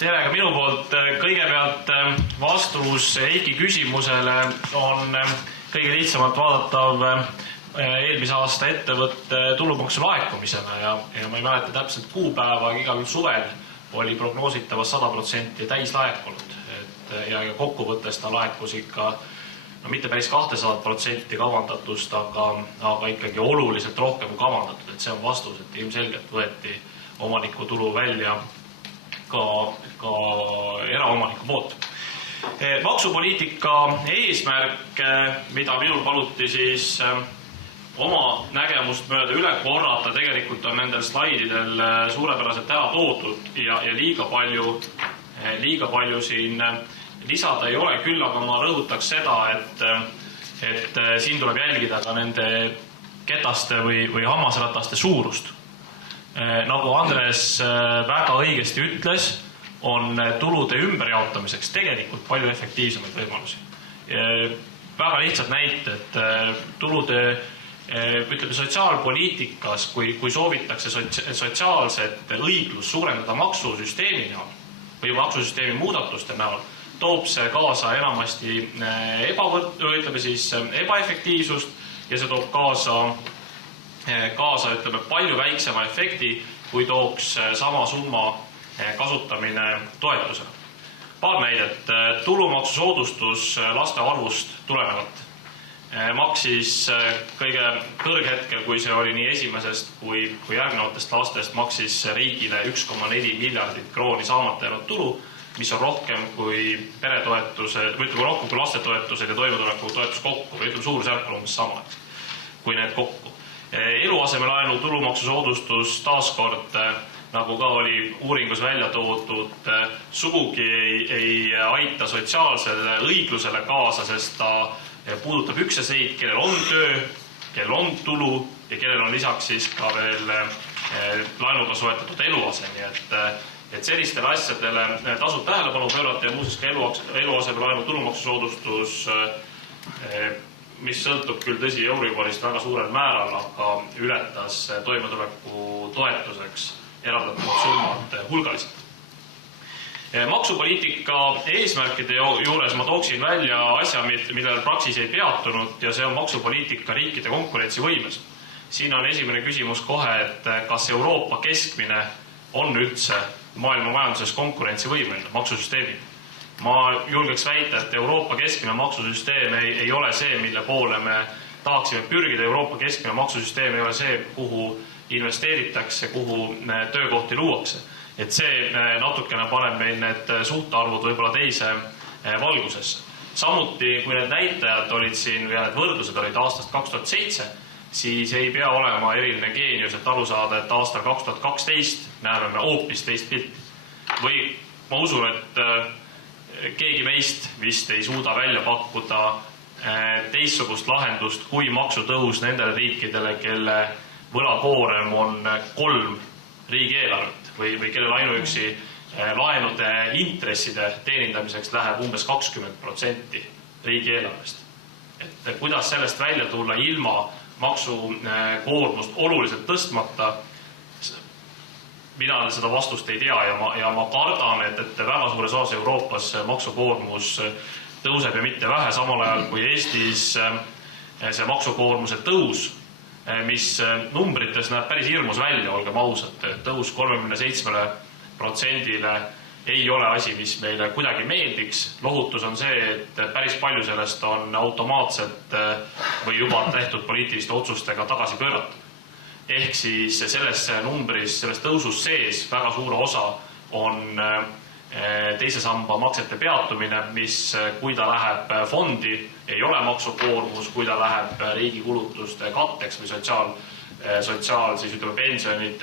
Tere ka minu poolt. Kõigepealt vastus Heiki küsimusele on kõige lihtsamalt vaadatav eelmise aasta ettevõtte tulumaksu laekumisena ja ma ei mäleta täpselt kuupäeva, aga igal suvel oli prognoositavas 100% täislaekunud. Ja kokkuvõttes ta laekus ikka mitte päris 200% kavandatust, aga ikkagi oluliselt rohkem kui kavandatud. See on vastus, et ilmselgelt võeti omaniku tulu välja ka eraomaniku poolt. Maksupoliitika eesmärk, mida minul paluti siis oma nägemust mööda üle korrata, tegelikult on nendel slaididel suurepäraselt ära toodud ja liiga palju siin lisada ei ole, küll aga ma rõhutaks seda, et siin tuleb jälgida ka nende ketaste või hammasrataste suurust. Nagu Andres väga õigesti ütles, on tulude ümberjaotamiseks tegelikult palju efektiivsemaid võimalusi. Väga lihtsad näited, tulude sotsiaalpoliitikas, kui soovitakse sotsiaalset õiglust suurendada maksusüsteemi näol või maksusüsteemi muudatuste näol, toob see kaasa enamasti ebaefektiivsust ja see toob kaasa palju väiksema efekti, kui tooks sama summa kasutamine toetusena. Paar näidet. Tulumaksusoodustus laste arvust tulenevalt maksis kõige kõrghetkel, kui see oli nii esimesest kui järgnevatest lastest, maksis riigile 1,4 miljardit krooni saamata jäänud tulu, mis on rohkem kui peretoetused, või rohkem kui lastetoetused ja toimetuleku toetus kokku, või suurusjärk on umbes sama, kui need kokku. Eluasemelaenu tulumaksusoodustus taaskord, nagu ka oli uuringus välja toodud, sugugi ei aita sotsiaalsele õiglusele kaasa, sest ta puudutab ükseseid, kellel on töö, kellel on tulu ja kellel on lisaks siis ka veel laenuga soetatud eluasemi. Et sellistele asjadele tasub tähelepanu pöörata ja muuseas ka eluasemelaenu tulumaksusoodustus, mis sõltub küll tõsi Euriborist väga suurel määral, aga ületas toimetuleku toetuseks eraldatavad summad hulgaliselt. Maksupoliitika eesmärkide juures ma tooksin välja asja, millel Praxis ei peatunud ja see on maksupoliitika riikide konkurentsivõimes. Siin on esimene küsimus kohe, et kas Euroopa keskmine on üldse maailma majanduses konkurentsivõimeline maksusüsteemi. Ma julgeks väita, et Euroopa keskmine maksusüsteem ei ole see, mille poole me tahaksime pürgida. Euroopa keskmine maksusüsteem ei ole see, kuhu investeeritakse, kuhu töökohti luuakse. Et see natukene paneb meil need suhtarvud võib-olla teise valgusesse. Samuti, kui need näitajad olid siin ja need võrdlused olid aastast 2007, siis ei pea olema eriline geenius, et aru saada, et aastal 2012 näeme me hoopis teist pilti. Või ma usun, et keegi meist vist ei suuda välja pakkuda teistsugust lahendust kui maksutõus nendele riikidele, kelle võlakoorem on 3 riigieelarvet või kellel ainuüksi laenude intresside teenindamiseks läheb umbes 20% riigieelarvest. Et kuidas sellest välja tulla ilma maksukoormust oluliselt tõstmata, mina seda vastust ei tea ja ma kardan, et väga suures osas Euroopas maksukoormus tõuseb ja mitte vähe, samal ajal kui Eestis see maksukoormuse tõus, mis numbrites näeb päris hirmus välja, olgem ausad, tõus 37%-le ei ole asi, mis meile kuidagi meeldiks. Lohutus on see, et päris palju sellest on automaatselt või juba tehtud poliitiliste otsustega tagasi pööratud. Ehk siis selles numbris, selles tõusus sees väga suure osa on teise samba maksete peatumine, mis kui ta läheb fondi, ei ole maksukoormus, kui ta läheb riigi kulutuste katteks või siis ütleme pensionid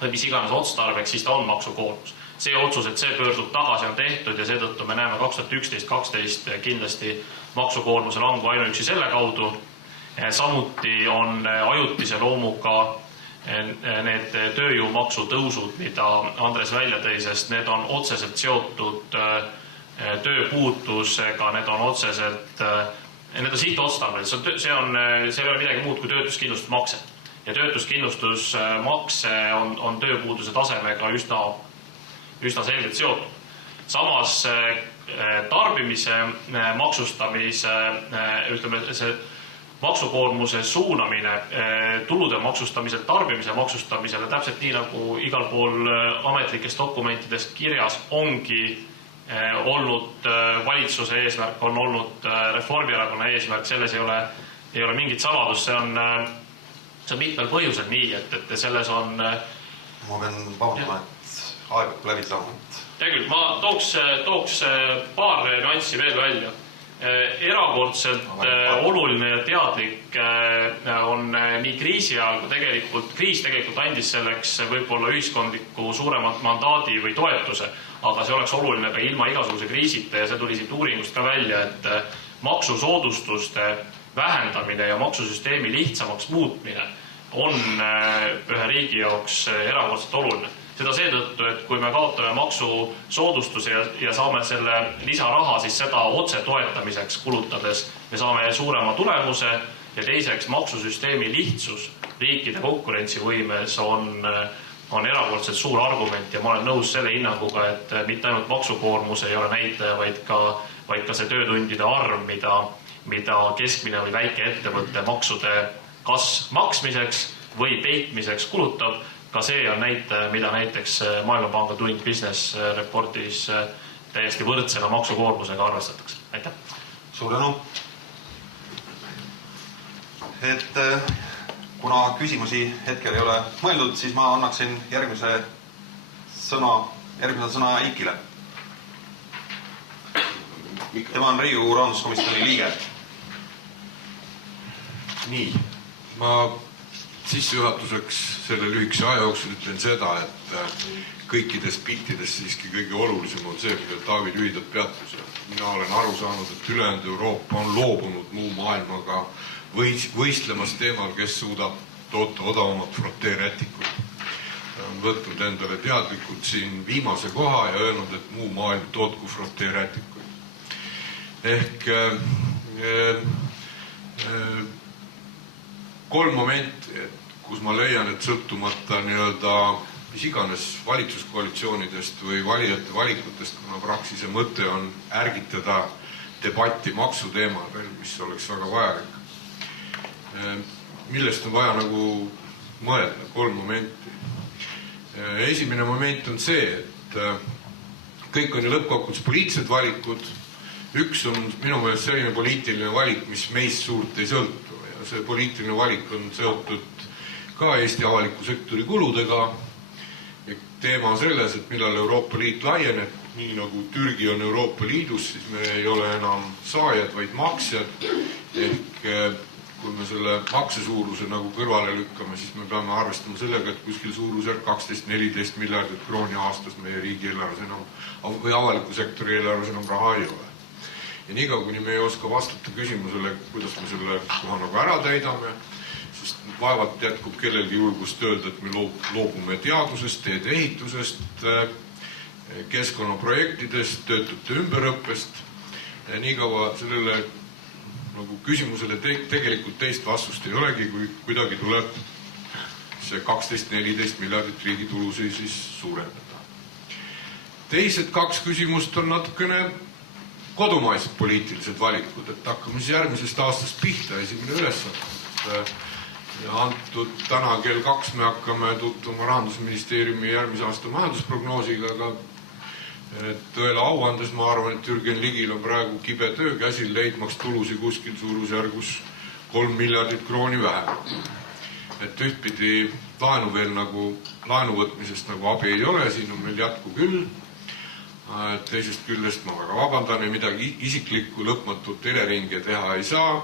või mis iganes otstarbeks, siis ta on maksukoormus. See otsus, et see pöördub tagasi on tehtud ja seetõttu me näeme 2011-2012 kindlasti maksukoormuse langu ainuüksi selle kaudu. Samuti on ajutise loomuga need tööjõumaksu tõusud, mida Andres välja tõi, sest need on otseselt seotud tööpuutusega, need on otseselt, need on sihtotstarbelised, see ei ole midagi muud kui töötuskindlustusmakse. Ja töötuskindlustusmakse on tööpuuduse tasemega üsna selgelt seotud. Samas tarbimise maksustamise, ütleme, see maksukoormuse suunamine tulude maksustamiselt tarbimise maksustamisele, täpselt nii nagu igal pool ametlikest dokumentidest kirjas ongi olnud valitsuse eesmärk, on olnud Reformierakonna eesmärk, selles ei ole mingit saladust, see on mitmel põhjusel nii, et selles on... Ma pean vabandama, et aeg läbi saama. Hea küll, ma tooks paar nüanssi veel välja. Erakordselt oluline ja teadlik on nii kriisi ajal, kui kriis tegelikult andis selleks võib-olla ühiskondliku suuremat mandaadi või toetuse, aga see oleks oluline ka ilma igasuguse kriisita ja see tuli siit uuringust ka välja, et maksusoodustuste vähendamine ja maksusüsteemi lihtsamaks muutmine on ühe riigi jaoks erakordselt oluline. Seda seetõttu, et kui me kaotame maksusoodustuse ja saame selle lisaraha, siis seda otse toetamiseks kulutades me saame suurema tulemuse ja teiseks maksusüsteemi lihtsus riikide konkurentsivõimes on erakordselt suur argument ja ma olen nõus selle hinnanguga, et mitte ainult maksukoormus ei ole näitaja, vaid ka see töötundide arv, mida keskmine või väike ettevõtte maksude kas maksmiseks või peitmiseks kulutab. Ka see on näitaja, mida näiteks Maailmapanga Doing Business reportis täiesti võrdsena maksukoormusega arvestatakse. Aitäh! Suur tänu! Et kuna küsimusi hetkel ei ole mõeldud, siis ma annaksin järgmisel sõna Eikile. Tema on Riigikogu rahanduskomisjoni liige. Nii, ma sissejuhatuseks selle lühikese aja jooksul ütlen seda, et kõikides piltides siiski kõige olulisem on see, mida Taavi lühidalt peatus. Mina olen aru saanud, et ülejäänud Euroopa on loobunud muu maailmaga võistlemas teemal, kes suudab toota odavamat frotteerätikut. On võtnud endale teadlikult siin viimase koha ja öelnud, et muu maailm tootku frotteerätikuid. Ehk kolm momenti, kus ma leian, et sõltumata mis iganes valitsuskoalitsioonidest või valijate valikutest, kuna Praxise mõte on ärgitada debatti maksuteemal veel, mis oleks väga vajalik. Millest on vaja mõelda, kolm momenti. Esimene moment on see, et kõik on ju lõppkokkuvõttes poliitilised valikud. Üks on minu meelest selline poliitiline valik, mis meist suurt ei sõltu. See poliitiline valik on seotud ka Eesti avaliku sektori kuludega. Teema on selles, et millal Euroopa Liit laieneb, nii nagu Türgi on Euroopa Liidus, siis me ei ole enam saajad, vaid maksjad. Ehk kui me selle maksesuuruse kõrvale lükkame, siis me peame arvestama sellega, et kuskil suurusjärk 12-14 miljardit krooni aastas meie riigieelarves enam või avaliku sektori eelarves enam raha ei ole. Ja niikaua, kuni me ei oska vastata küsimusele, kuidas me selle koha ära täidame, sest vaevalt jätkub kellelgi julgust öelda, et me loobume teadusest, teede ehitusest, keskkonnaprojektidest, töötute ümberõppest. Niikaua sellele küsimusele tegelikult teist vastust ei olegi, kui kuidagi tuleb see 12-14 miljardit riigi tulusid siis suurendada. Teised kaks küsimust on natukene kodumaised poliitilised valikud, et hakkame siis järgmisest aastast pihta, esimene ülesanne. Antud täna kell 2 me hakkame tutvuma Rahandusministeeriumi järgmise aasta majandusprognoosiga, aga tõele au andes ma arvan, et Jürgen Ligil on praegu kibe töö käsil leidmaks tulusi kuskil suurusjärgus 3 miljardit krooni vähem. Et ühtpidi laenu võtmisest abi ei ole, siin on meil jätku küll. Teisest küljest ma väga vabandan ja midagi isiklikku lõpmatut eleringe teha ei saa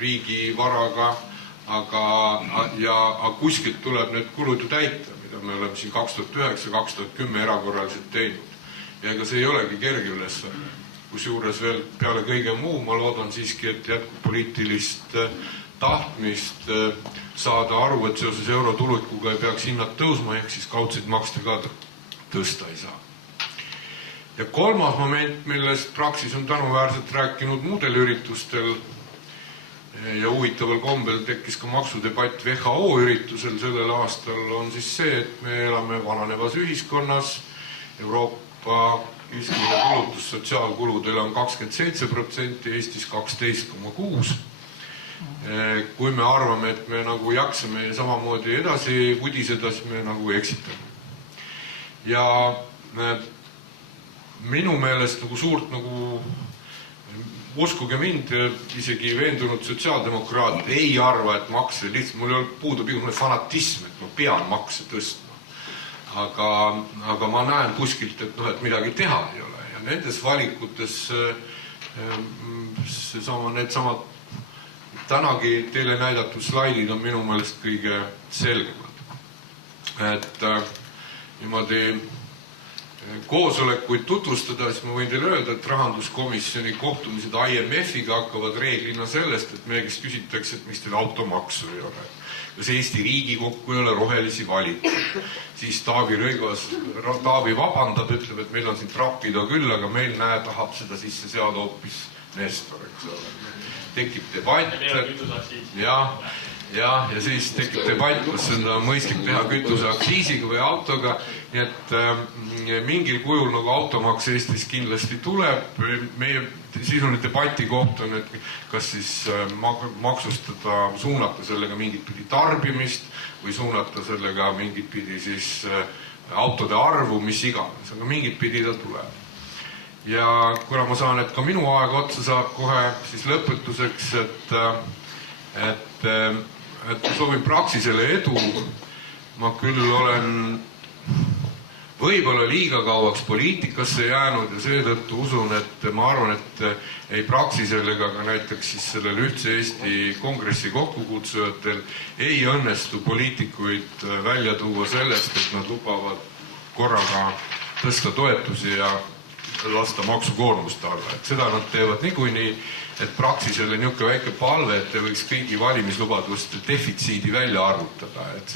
riigi varaga, aga kuskilt tuleb need kulud täita, mida me oleme siin 2009-2010 erakorraliselt teinud. Ja ega see ei olegi kerge ülesanne. Kusjuures veel peale kõige muu ma loodan siiski, et jätkub poliitilist tahtmist saada aru, et seoses eurotulekuga ei peaks hinnad tõusma, ehk siis kaudseid makste ka tõsta ei saa. Ja kolmas moment, millest Praxis on tänuväärselt rääkinud muudel üritustel, ja huvitaval kombel tekkis ka maksudebatt WHO üritusel sellel aastal, on siis see, et me elame vananevas ühiskonnas, Euroopa keskmine kulutus sotsiaalkuludel on 27%, Eestis 12,6%. Kui me arvame, et me nagu jaksame samamoodi edasi vudiseda, siis me nagu eksitame. Ja minu meelest nagu suurt nagu uskuge mind, isegi veendunud sotsiaaldemokraat ei arva, et makse lihtsalt, mul puudub igasugune fanatism, et ma pean makse tõstma. Aga ma näen kuskilt, et midagi teha ei ole ja nendes valikutes needsamad tänagi teile näidatud slaidid on minu meelest kõige selgemad. Et niimoodi koosolekuid tutvustada, siis ma võin teile öelda, et rahanduskomisjoni kohtumised IMF-iga hakkavad reeglina sellest, et meie kes küsitakse, et miks teil automaksu ei ole. Kas Eesti Riigikokku ei ole rohelisi valikuid. Siis Taavi vabandab, ütleb, et meil on siin trappido küll, aga meil tahab seda sisse seada hoopis Nestor, eks ole. Tekib debatt. Ja siis tekib debatt, kas seda on mõistlik teha kütuseaktsiisiga või autoga. Nii et mingil kujul nagu automaks Eestis kindlasti tuleb. Meie sisuline debati koht on, et kas siis maksustada, suunata sellega mingit pidi tarbimist või suunata sellega mingit pidi siis autode arvu, mis iganes. Aga mingit pidi ta tuleb. Ja kuna ma saan, et ka minu aeg otsa saab kohe siis lõpetuseks, et soovin Praxisele edu. Ma küll olen võib-olla liiga kauaks poliitikasse jäänud ja seetõttu usun, et ma arvan, et ei Praxisel ega ka näiteks siis sellel Ühtse Eesti kongressi kokkukutsujatel ei õnnestu poliitikuid välja tuua sellest, et nad lubavad korraga tõsta toetusi ja lasta maksukoormust alla. Et seda nad teevad niikuinii, et Praxisele niisugune väike palve, et te võiks kõigi valimislubaduste defitsiidi välja arvutada. Et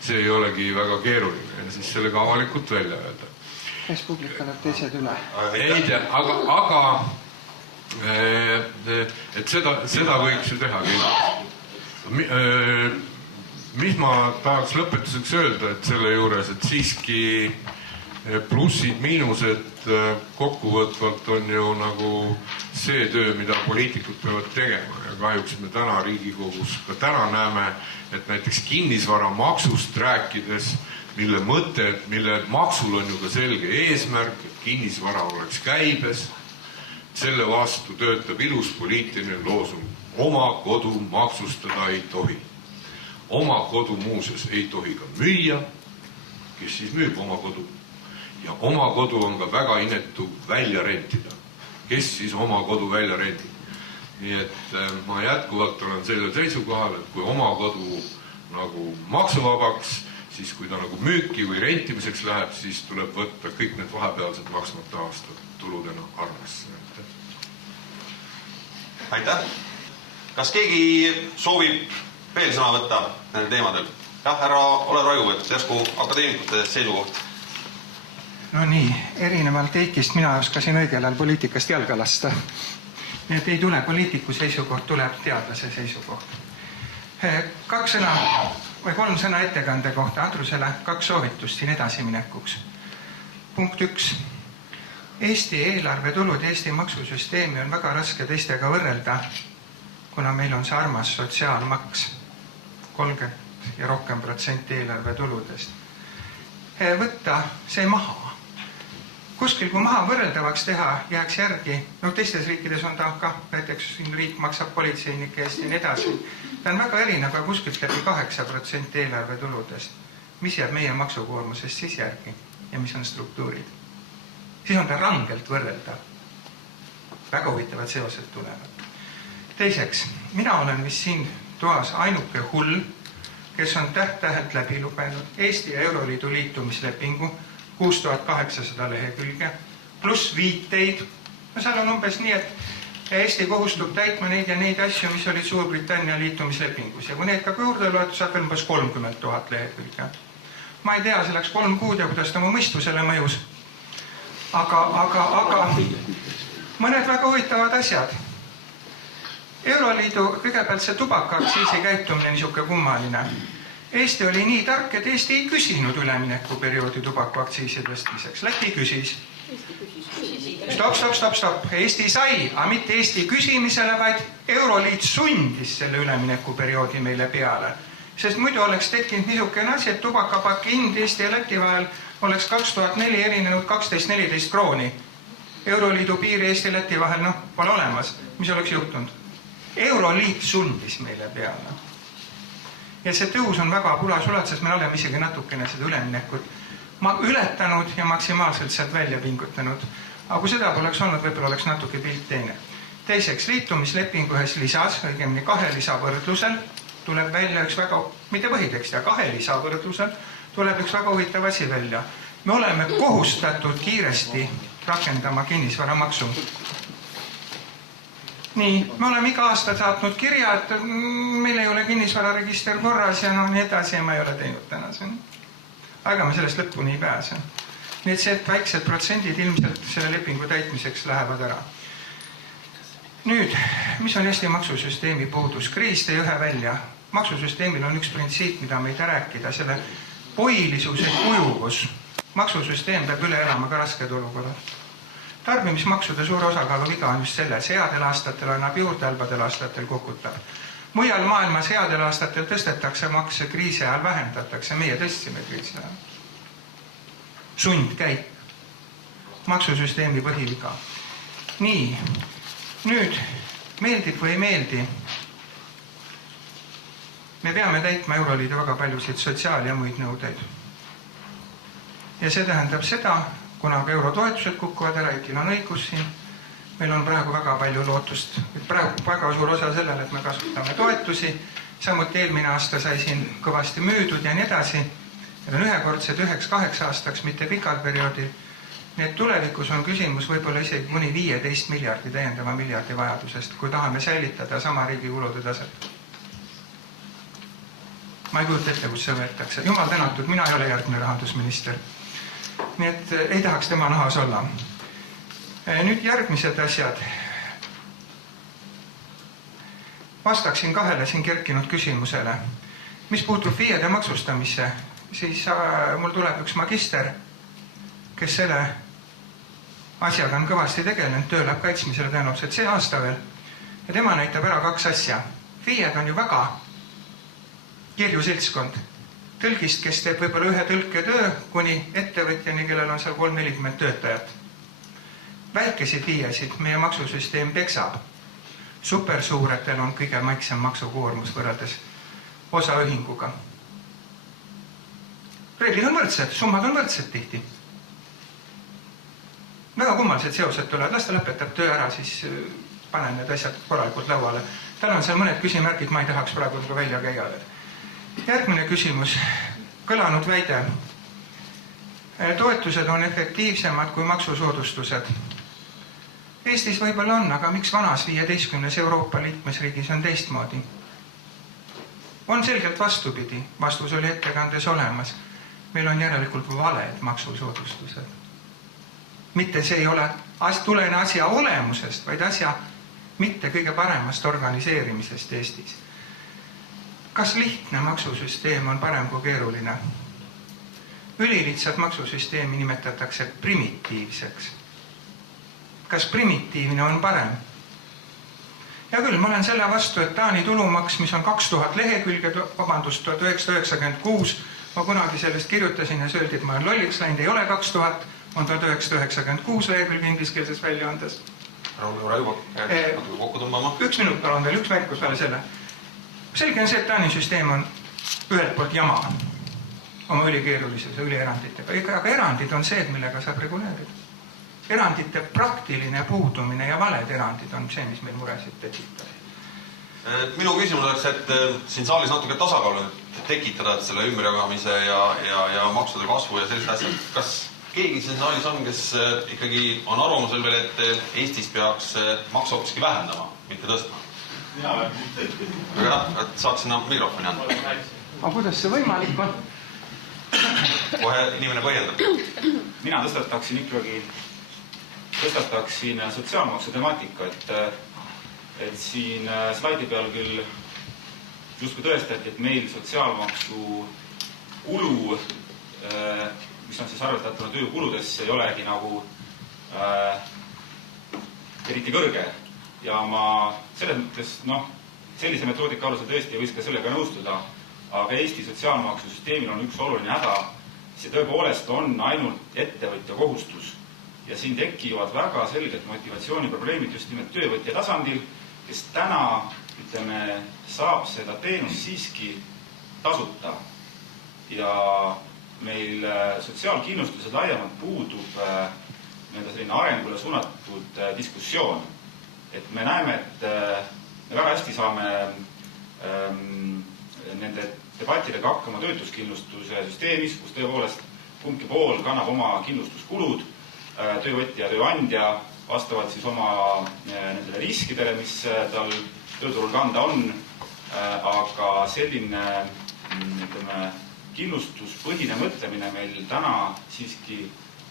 see ei olegi väga keeruline ja siis sellega avalikult välja öelda. Kes publika läheb teised üle? Ei tea, aga et seda võiks ju teha. Mis ma tahaks lõpetuseks öelda, et selle juures, et siiski plussid, miinused kokkuvõtvalt on ju nagu see töö, mida poliitikud peavad tegema ja kahjuks me täna Riigikogus ka täna näeme, et näiteks kinnisvara maksust rääkides, mille maksul on ju ka selge eesmärk, et kinnisvara oleks käibes, selle vastu töötab ilus poliitiline loosung. Oma kodu maksustada ei tohi. Oma kodu muuseas ei tohi ka müüa, kes siis müüb oma kodu. Ja oma kodu on ka väga inetu välja rentida. Kes siis oma kodu välja rentib? Nii et ma jätkuvalt olen sellel seisukohal, et kui oma kodu nagu maksuvabaks, siis kui ta nagu müüki või rentimiseks läheb, siis tuleb võtta kõik need vahepealsed maksmata aastad tuludena arvesse. Aitäh! Kas keegi soovib veel sõna võtta nendel teemadel? Jah, härra Olev Raju, et järsku akadeemikute seisukoht. No nii, erinevalt Eikist mina oskasin õigel ajal poliitikast jalga lasta. Nii et ei tule poliitiku seisukoht, tuleb teadlase seisukoht. 2 sõna või 3 sõna ettekande kohta Andrusele, 2 soovitust siin edasiminekuks. Punkt 1. Eesti eelarvetulud ja Eesti maksusüsteemi on väga raske teistega võrrelda, kuna meil on see armas sotsiaalmaks 30% ja rohkem eelarvetuludest. Võtta see maha. Kuskil, kui maha võrreldavaks teha, jääks järgi, teistes riikides on ta ka, näiteks riik maksab politseinike eest ja nii edasi. Ta on väga erinev, aga kuskilt läbi 8% eelarvetuludest. Mis jääb meie maksukoormusest siis järgi ja mis on struktuurid? Siis on ta rangelt võrreldav. Väga huvitavad seosed tulevad. Teiseks, mina olen vist siin toas ainuke hull, kes on täht-tähelt läbi lugenud Eesti ja Euroliidu liitumislepingu 6800 lehekülge, pluss viiteid. Seal on umbes nii, et Eesti kohustub täitma neid ja neid asju, mis olid Suurbritannia liitumislepingus. Ja kui need ka juurde loed, saab umbes 30 000 lehekülge. Ma ei tea, see läks 3 kuud ja kuidas ta mu mõistusele mõjus. Aga mõned väga huvitavad asjad. Euroliidu, kõigepealt see tubakaaktsiisi käitumine niisugune kummaline. Eesti oli nii tark, et Eesti ei küsinud üleminekuperioodi tubakaaktsiisi tõstmiseks. Läti küsis. Stop. Eesti sai, aga mitte Eesti küsimisele, vaid Euroliit sundis selle üleminekuperioodi meile peale. Sest muidu oleks tekkinud niisugune asi, et tubakapaki hind Eesti ja Läti vahel oleks 2004 erinenud 12-14 krooni. Euroliidu piiri Eesti ja Läti vahel, pole olemas. Mis oleks juhtunud? Euroliit sundis meile peale. Ja see tõus on väga pulasulad, sest me oleme isegi natukene seda üleminekut ületanud ja maksimaalselt sealt välja pingutanud. Aga kui seda poleks olnud, võib-olla oleks natuke pilt teine. Teiseks, liitumislepingu ühes lisas, õigemini 2 lisa võrdlusel, tuleb välja üks väga, mitte põhitekst, ja 2 lisa võrdlusel tuleb üks väga huvitav asi välja. Me oleme kohustatud kiiresti rakendama kinnisvaramaksu. Nii, me oleme iga aasta saatnud kirja, et meil ei ole kinnisvararegister korras ja nii edasi ja ma ei ole teinud tänase. Aga me sellest lõpuni ei pääse. Nii et see väiksed protsendid ilmselt selle lepingu täitmiseks lähevad ära. Nüüd, mis on Eesti maksusüsteemi puudus? Kriis tõi ühe välja. Maksusüsteemil on üks printsiip, mida me ei tea rääkida, selle poilisuse kujuvus. Maksusüsteem peab üle elama ka rasked olukorrad. Tarbimismaksude suur osakaalu viga on just selles. Headel aastatel annab juurde, halbadel aastatel kukutab. Mujal maailmas headel aastatel tõstetakse makse, kriisi ajal vähendatakse. Meie tõstsime kriisi ajal. Sund käib. Maksusüsteemi põhiviga. Nii, nüüd meeldib või ei meeldi. Me peame täitma Euroliidu väga paljusid sotsiaal- ja muid nõudeid. Ja see tähendab seda, kuna eurotoetused kukuvad ära, Etil on õigus siin, meil on praegu väga palju lootust. Praegu väga suur osa sellele, et me kasutame toetusi, samuti eelmine aasta sai siin kõvasti müüdud ja nii edasi. Need on ühekordsed 9-8 aastaks, mitte pikal perioodil. Nii et tulevikus on küsimus võib-olla isegi mõni 15 miljardi täiendava miljardi vajadusest, kui tahame säilitada sama riigi kulude taset. Ma ei kujuta ette, kus see võetakse. Jumal tänatud, mina ei ole järgmine rahandusminister. Nii et ei tahaks tema nahas olla. Nüüd järgmised asjad. Vastaksin 2 siin kerkinud küsimusele. Mis puutub FIE-de maksustamisse, siis mul tuleb üks magister, kes selle asjaga on kõvasti tegelenud, töö läheb kaitsmisele tõenäoliselt see aasta veel. Ja tema näitab ära 2 asja. FIE-d on ju väga kirju seltskond. Tõlgist, kes teeb võib-olla ühe tõlketöö kuni ettevõtjani, kellel on seal 3-40 töötajat. Väikesid FIE-sid meie maksusüsteem peksab. Supersuuretel on kõige maiksem maksukoormus võrreldes osaühinguga. Reeglid on võrdsed, summad on võrdsed tihti. Väga kummalised seosed tulevad, las ta lõpetab töö ära, siis panen need asjad korralikult lauale. Tal on seal mõned küsimärgid, ma ei tahaks praegu välja käia. Järgmine küsimus, kõlanud väide. Toetused on efektiivsemad kui maksusoodustused. Eestis võib-olla on, aga miks vanas 15 Euroopa liikmesriigis on teistmoodi? On selgelt vastupidi, vastus oli ettekandes olemas. Meil on järelikult valed maksusoodustused. Mitte see ei ole tulene asja olemusest, vaid asja mitte kõige paremast organiseerimisest Eestis. Kas lihtne maksusüsteem on parem kui keeruline? Ülilihtsat maksusüsteemi nimetatakse primitiivseks. Kas primitiivne on parem? Ja küll, ma olen selle vastu, et Taani tulumaks, mis on 2000 lehekülge, 1996, ma kunagi sellest kirjutasin ja sööldi, et ma olen lolliks läinud, ei ole 2000, on 1996 lehekülge ingliskeelses väljaandes. Raivo, natuke kokku tõmbama. 1 minut palun veel, 1 märkus peale selle. Selge on see, et Taani süsteem on ühelt poolt jama oma ülikeerulisuse, ülieranditega. Aga erandid on see, millega saab reguleerida. Erandite praktiline puudumine ja valed erandid on see, mis meil muresid tekitab. Minu küsimus oleks, et siin saalis natuke tasakaalu tekitada selle ümberjagamise ja maksude kasvu ja sellised asjad. Kas keegi siin saalis on, kes ikkagi on arvamusel veel, et Eestis peaks maksu hoopiski vähendama, mitte tõstma? Aga jah, et saaks sinna mikrofoni anda. Aga kuidas see võimalik on? Kohe inimene põhjendab. Mina tõstataksin sotsiaalmaksu temaatika, et et siin slaidi peal küll justkui tõestati, et meil sotsiaalmaksu kulu, mis on siis arvestatuna töökuludesse, ei olegi nagu eriti kõrge. Ja ma selles mõttes, sellise metoodika alusel tõesti ei võiks ka sellega nõustuda, aga Eesti sotsiaalmaksusüsteemil on üks oluline häda. See tõepoolest on ainult ettevõtja kohustus. Ja siin tekivad väga selgelt motivatsiooniprobleemid just nimelt töövõtja tasandil, kes täna, ütleme, saab seda teenust siiski tasuta. Ja meil sotsiaalkindlustused laiemalt puudub selline arengule suunatud diskussioon. Et me näeme, et me väga hästi saame nende debattidega hakkama töötuskindlustuse süsteemis, kus tõepoolest kumbki pool kannab oma kindlustuskulud, töövõtja ja tööandja vastavalt siis oma nendele riskidele, mis tal tööturul kanda on, aga selline kindlustuspõhine mõtlemine meil täna siiski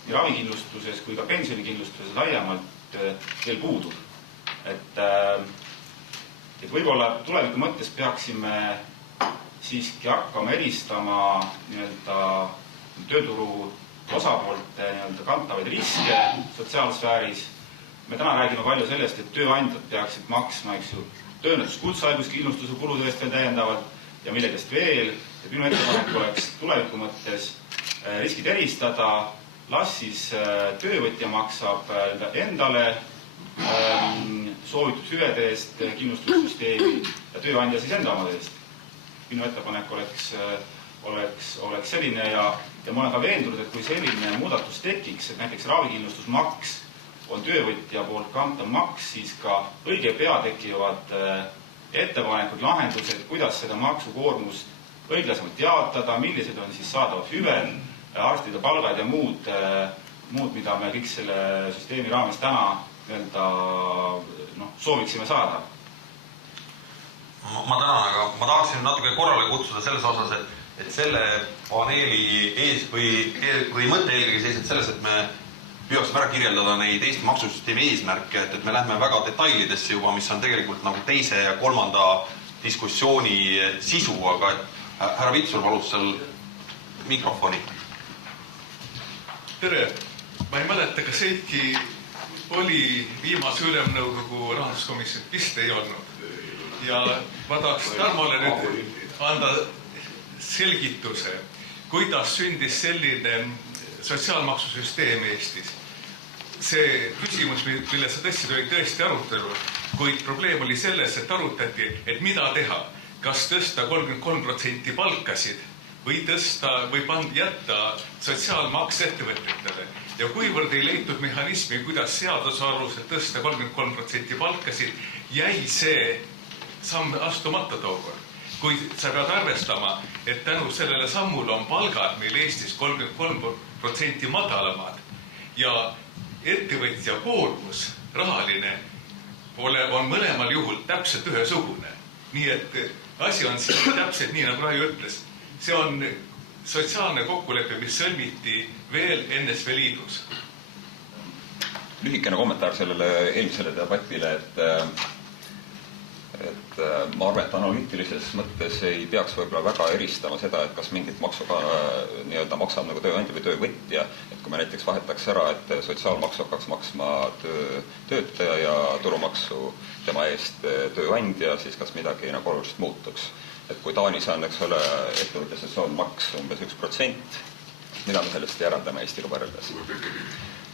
nii ravikindlustuses kui ka pensionikindlustuses laiemalt veel puudub. Et võib-olla tuleviku mõttes peaksime siiski hakkama eristama tööturu osapoolte kantavaid riske sotsiaalsfääris. Me täna räägime palju sellest, et tööandjad peaksid maksma, tööõnnetus-kutsehaiguskindlustuse kulude eest veel täiendavalt ja millegest veel. Et minu ettepanek oleks tuleviku mõttes riskid eristada, las siis töövõtja maksab endale soovitud hüvede eest kindlustussüsteemi ja tööandja siis enda omade eest. Minu ettepanek oleks selline ja ma olen ka veendunud, et kui selline muudatus tekiks, et näiteks ravikindlustusmaks on töövõtja poolt kantav maks, siis ka õige pea tekivad ettepanekud, lahendused, kuidas seda maksukoormust õiglasemalt jaotada, millised on siis saadavad hüved, arstide palgad ja muud, mida me kõik selle süsteemi raames täna sooviksime saada. Ma tänan, aga ma tahaksin natuke korrale kutsuda selles osas, et selle paneeli ees või mõte eelkõige seisneb selles, et me püüaksime ära kirjeldada neid Eesti maksusüsteemi eesmärke, et me lähme väga detailidesse juba, mis on tegelikult nagu teise ja kolmanda diskussiooni sisu, aga härra Vitsur palus seal mikrofoni. Tere! Ma ei mäleta, kas Heiki oli viimase ülemnõukogu rahanduskomisjon, vist ei olnud. Ja ma tahaks Tarmole nüüd anda selgituse, kuidas sündis selline sotsiaalmaksusüsteem Eestis. See küsimus, mille sa tõstsid, oli tõesti arutelu, kuid probleem oli selles, et arutati, et mida teha, kas tõsta 33% palkasid või jätta sotsiaalmaks ettevõtjatele. Ja kuivõrd ei leitud mehhanismi, kuidas seaduse alusel tõsta 33% palkasid, jäi see samm astumata tookord. Kuid sa pead arvestama, et tänu sellele sammul on palgad meil Eestis 33% madalamad ja ettevõtja koormus rahaline on mõlemal juhul täpselt ühesugune. Nii et asi on siin täpselt nii, nagu Raivo ütles. See on sotsiaalne kokkulepe, mis sõlmiti veel NSV Liidus. Lühikene kommentaar sellele eelmisele debatile, et ma arvan, et analüütilises mõttes ei peaks võib-olla väga eristama seda, et kas mingit maksuga maksab nagu tööandja või töövõtja, et kui me näiteks vahetaks ära, et sotsiaalmaksu hakkaks maksma töötaja ja turumaksu tema eest tööandja, siis kas midagi nagu oluliselt muutuks. Et kui Taanis on, eks ole, ettevõtja sotsiaalmaks umbes 1%, mida me sellest järeldame Eestiga võrreldes?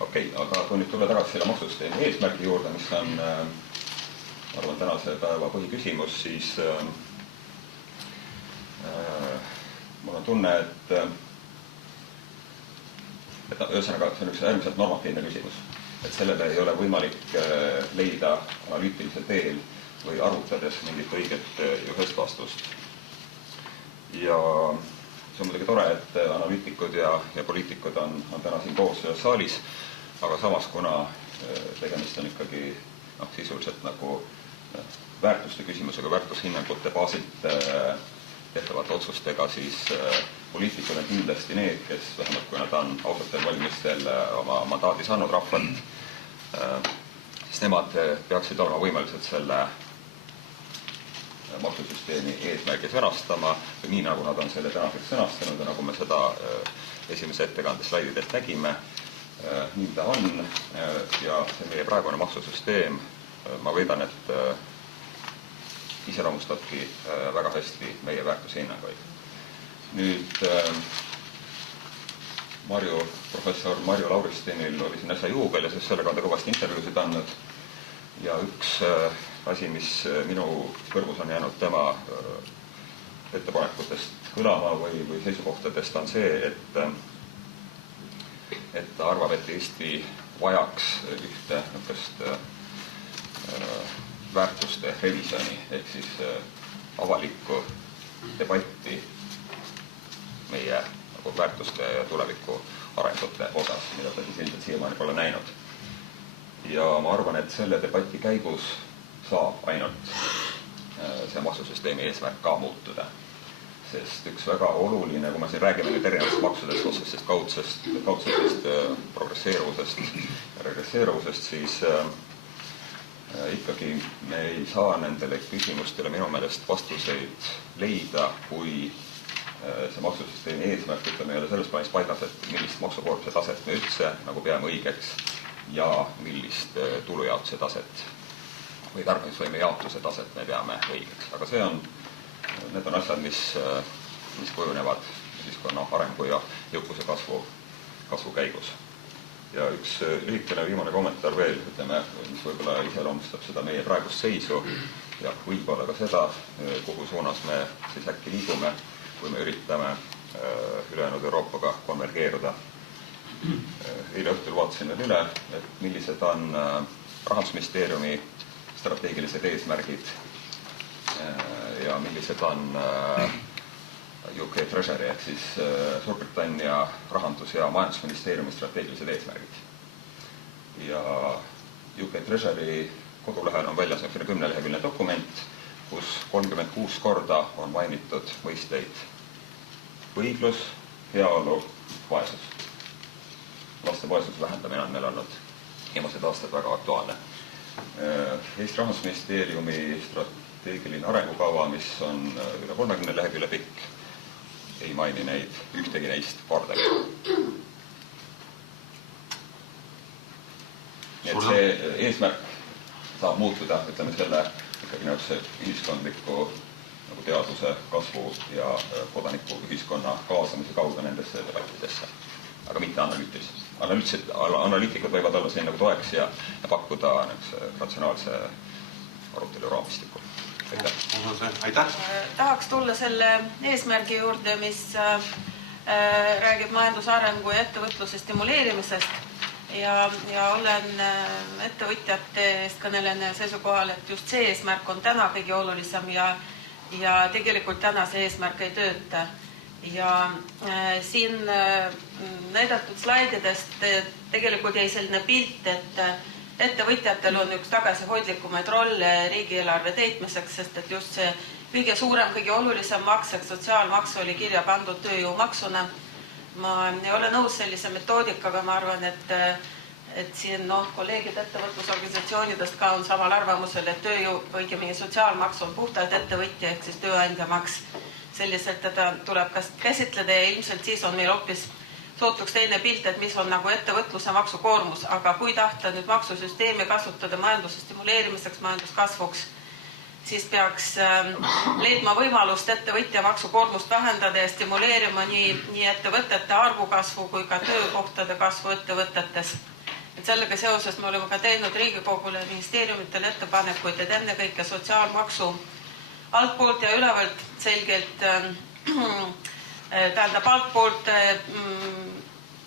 Okei, aga kui nüüd tulla tagasi selle maksusüsteemi eesmärgi juurde, mis on ma arvan, tänase päeva põhiküsimus, siis mul on tunne, et ühesõnaga, see on üks äärmiselt normatiivne küsimus. Et sellele ei ole võimalik leida analüütilisel teel või arvutades mingit õiget ja ühest vastust. Ja see on muidugi tore, et analüütikud ja poliitikud on täna siin koos saalis, aga samas, kuna tegemist on ikkagi sisuliselt nagu väärtuste küsimusega, väärtushinnangute baasilt tehtavate otsustega, siis poliitikud on kindlasti need, kes vähemalt kui nad on ausatel valimistel oma mandaadi saanud rahvalt, siis nemad peaksid olema võimelised selle maksusüsteemi eesmärgi sõnastama või nii, nagu nad on selle tänaseks sõnastanud ja nagu me seda esimese ettekande slaididelt nägime, nii ta on ja see meie praegune maksusüsteem, ma väidan, et iseloomustabki väga hästi meie väärtushinnanguid. Nüüd professor Marju Lauristinil oli siin äsja juubel ja siis sellega on ta kõvasti intervjuusid andnud ja üks asi, mis minu kõrvus on jäänud tema ettepanekutest kõlama või seisukohtadest on see, et ta arvab, et Eesti vajaks ühte väärtuste revisjoni ehk siis avalikku debatti meie väärtuste ja tuleviku arengute osas, mida ta siis ilmselt siiamaani pole näinud. Ja ma arvan, et selle debati käigus saab ainult see maksusüsteemi eesmärk ka muutuda. Sest üks väga oluline, kui me siin räägime nüüd erinevast maksudest, otsestest kaudsetest progresseeruvusest ja regresseeruvusest, siis ikkagi me ei saa nendele küsimustele minu meelest vastuseid leida, kui see maksusüsteemi eesmärk ütleme ei ole selles plaanis paigas, et millist maksukoormuse taset me üldse nagu peame õigeks ja millist tulujaotuse taset või tarbimisvõime jaotuse taset me peame õigeks. Aga need on asjad, mis kujunevad ühiskonna arengu ja jõukuse kasvu käigus. Ja üks lühikene viimane kommentaar veel, ütleme, mis võib-olla iseloomustab seda meie praegust seisu ja võib-olla ka seda, kuhu suunas me siis äkki liigume, kui me üritame ülejäänud Euroopaga konvergeeruda. Eile õhtul vaatasin veel üle, et millised on Rahandusministeeriumi strateegilised eesmärgid ja millised on UK Treasury ehk siis Suurbritannia rahandus- ja majandusministeeriumi strateegilised eesmärgid. Ja UK Treasury kodulehel on väljas 10-leheküljeline dokument, kus 36 korda on mainitud mõisteid õiglus, heaolu, vaesus. Laste vaesuse vähendamine on meil olnud viimased aastad väga aktuaalne. Eesti Rahandusministeeriumi strateegiline arengukava, mis on üle 30 lehekülje pikk, ei maini ühtegi neist kordagi. Nii et see eesmärk saab muutuda, ütleme selle ikkagi näituse ühiskondliku nagu teaduse kasvu ja kodaniku ühiskonna kaasamise kaudu nendesse debattidesse, aga mitte analüütiliselt. Analüütikud võivad olla siin nagu toeks ja pakkuda ratsionaalse arutelu raamistiku. Aitäh! Tahaks tulla selle eesmärgi juurde, mis räägib majandusarengu ja ettevõtluse stimuleerimisest ja olen ettevõtjate eest kõnelen seisukohal, et just see eesmärk on täna kõige olulisem ja tegelikult täna see eesmärk ei tööta. Ja siin näidatud slaididest tegelikult jäi selline pilt, et ettevõtjatel on üks tagasihoidlikumaid rolle riigieelarve täitmiseks, sest et just see kõige suurem, kõige olulisem makseks sotsiaalmaks oli kirja pandud tööjõumaksuna. Ma ei ole nõus sellise metoodikaga, ma arvan, et siin kolleegid ettevõtlusorganisatsioonidest ka on samal arvamusel, et tööjõu õigemini sotsiaalmaks on puhtalt ettevõtja ehk siis tööandja maks. Selliselt teda tuleb käsitleda ja ilmselt siis on meil hoopis sootuks teine pilt, et mis on nagu ettevõtluse maksukoormus, aga kui tahta nüüd maksusüsteemi kasutada majanduse stimuleerimiseks, majanduskasvuks, siis peaks leidma võimalust ettevõtja maksukoormust vähendada ja stimuleerima nii ettevõtete arvu kasvu kui ka töökohtade kasvu ettevõtetes. Et sellega seoses me oleme ka teinud Riigikogule ja ministeeriumitele ettepanekuid, et enne kõike sotsiaalmaksu altpoolt ja ülevalt selgelt tähendab altpoolt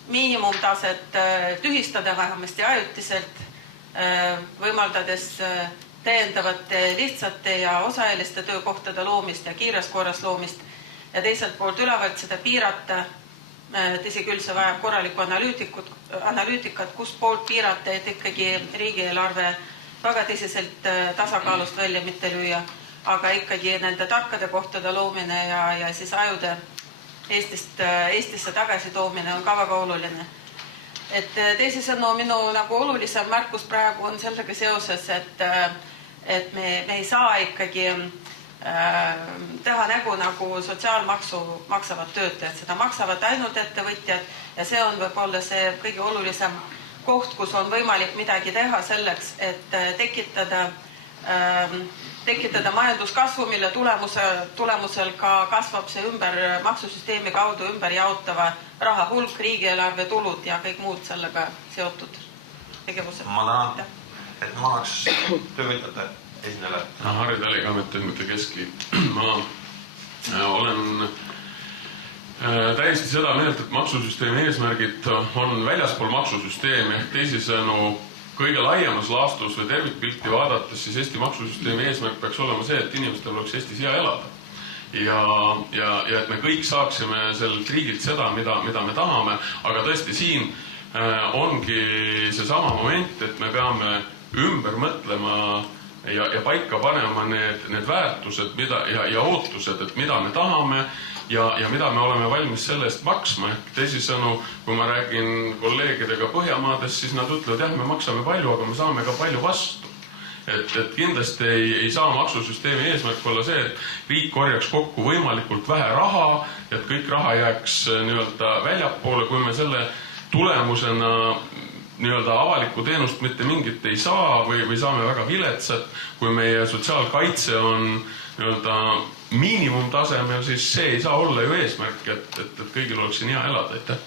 miinimumtaset tühistada vähemasti ajutiselt, võimaldades täiendavate lihtsate ja osaeliste töökohtade loomist ja kiires korras loomist ja teiselt poolt ülevalt seda piirata, tõsi küll, see vajab korralikku analüütikat, kust poolt piirata, et ikkagi riigieelarve väga tõsiselt tasakaalust välja mitte lüüa, aga ikkagi nende tarkade kohtade loomine ja siis ajude Eestisse tagasi toomine on ka väga oluline. et teisisõnu minu nagu olulisem märkus praegu on sellega seoses, et me ei saa ikkagi teha nägu nagu sotsiaalmaksu maksavad töötajad, seda maksavad ainult ettevõtjad ja see on võib-olla see kõige olulisem koht, kus on võimalik midagi teha selleks, et tekitada majanduskasvu, mille tulemusel ka kasvab see maksusüsteemi kaudu ümber jaotava raha hulk, riigieelarve tulud ja kõik muud sellega seotud tegevused. Ma tänan, et ma oleks töövõtjate esinele. Harri Taliga Ametiühingute Keskliit. Ma olen täiesti seda meelt, et maksusüsteemi eesmärgid on väljaspool maksusüsteemi ehk teisisõnu kõige laiemas laastus või tervikpilti vaadates, siis Eesti maksusüsteemi eesmärk peaks olema see, et inimestel oleks Eestis hea elada. Ja et me kõik saaksime sellelt riigilt seda, mida me tahame, aga tõesti siin ongi seesama moment, et me peame ümber mõtlema ja paika panema need väärtused ja ootused, et mida me tahame ja mida me oleme valmis selle eest maksma. Ehk teisisõnu, kui ma räägin kolleegidega Põhjamaades, siis nad ütlevad, jah, me maksame palju, aga me saame ka palju vastu. Et kindlasti ei saa maksusüsteemi eesmärk olla see, et riik korjaks kokku võimalikult vähe raha, et kõik raha jääks nii-öelda väljapoole, kui me selle tulemusena nii-öelda avalikku teenust mitte mingit ei saa või saame väga viletsat, kui meie sotsiaalkaitse on nii-öelda miinimumtasemel, siis see ei saa olla ju eesmärk, et kõigil oleks siin hea elada, aitäh.